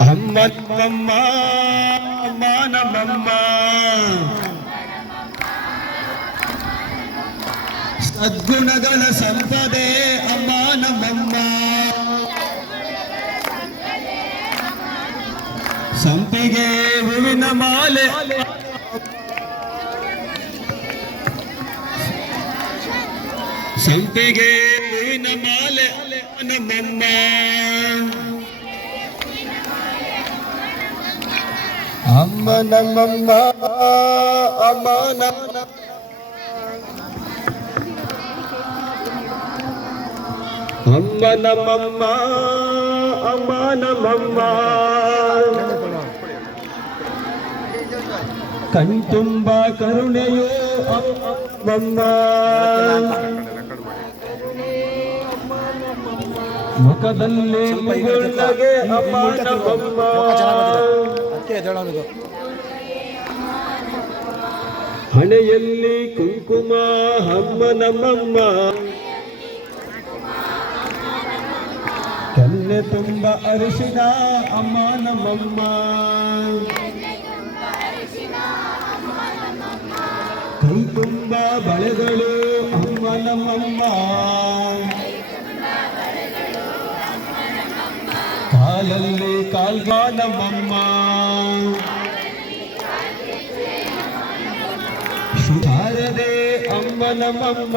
ಅಮ್ಮ ನಮ್ಮಮ್ಮ ಅಮ್ಮ ನಮ್ಮಮ್ಮ ಸದ್ಗುಣಗಳ ಸಂಪದೆ ಅಮ್ಮ ನಮ್ಮಮ್ಮ ಸಂಪಿಗೆ ಹೂವಿನ ಮಾಲೆ. ಸಂಪಿಗೆ ಹೂವಿನ ಮಾಲೆ ನಮ್ಮಮ್ಮ ಅಮ್ಮ ನಮ್ಮಮ್ಮ ಅಮ್ಮ ನಮ್ಮ ಅಮ್ಮ ನಮ್ಮಮ್ಮ ಅಮ್ಮ ನಮ್ಮಮ್ಮ ಕಣ್ತುಂಬ ಕರುಣೆಯೋ ಅಮ್ಮಮ್ಮ ಮುಖದಲ್ಲಿ ಮುಗುಳ್ನಗೆ ಅಮ್ಮ ನಮ್ಮಮ್ಮ ಅದಕ್ಕೆ ಎದ್ದೇಳೋದು ಹಣೆಯಲ್ಲಿ ಕುಂಕುಮ ಅಮ್ಮ ನಮ್ಮಮ್ಮ ಕೆನ್ನೆ ತುಂಬ ಅರಿಶಿನ ಅಮ್ಮ ನಮ್ಮಮ್ಮ ಕೈ ತುಂಬ ಬಳೆಗಳು ಅಮ್ಮ ನಮ್ಮಮ್ಮ ಕಾಲಲ್ಲಿ ಕಾಲ್ಗ ನಮ್ಮಮ್ಮ శారదే అమ్మ నమమ్మ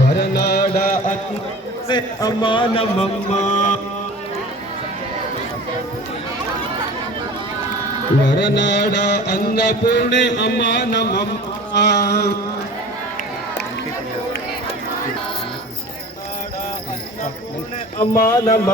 వరనాడ అన్నే అమ్మ నమమ్మ వరనాడ అన్నపూర్ణే అమ్మ నమమ్మ అమ్మానమ్మ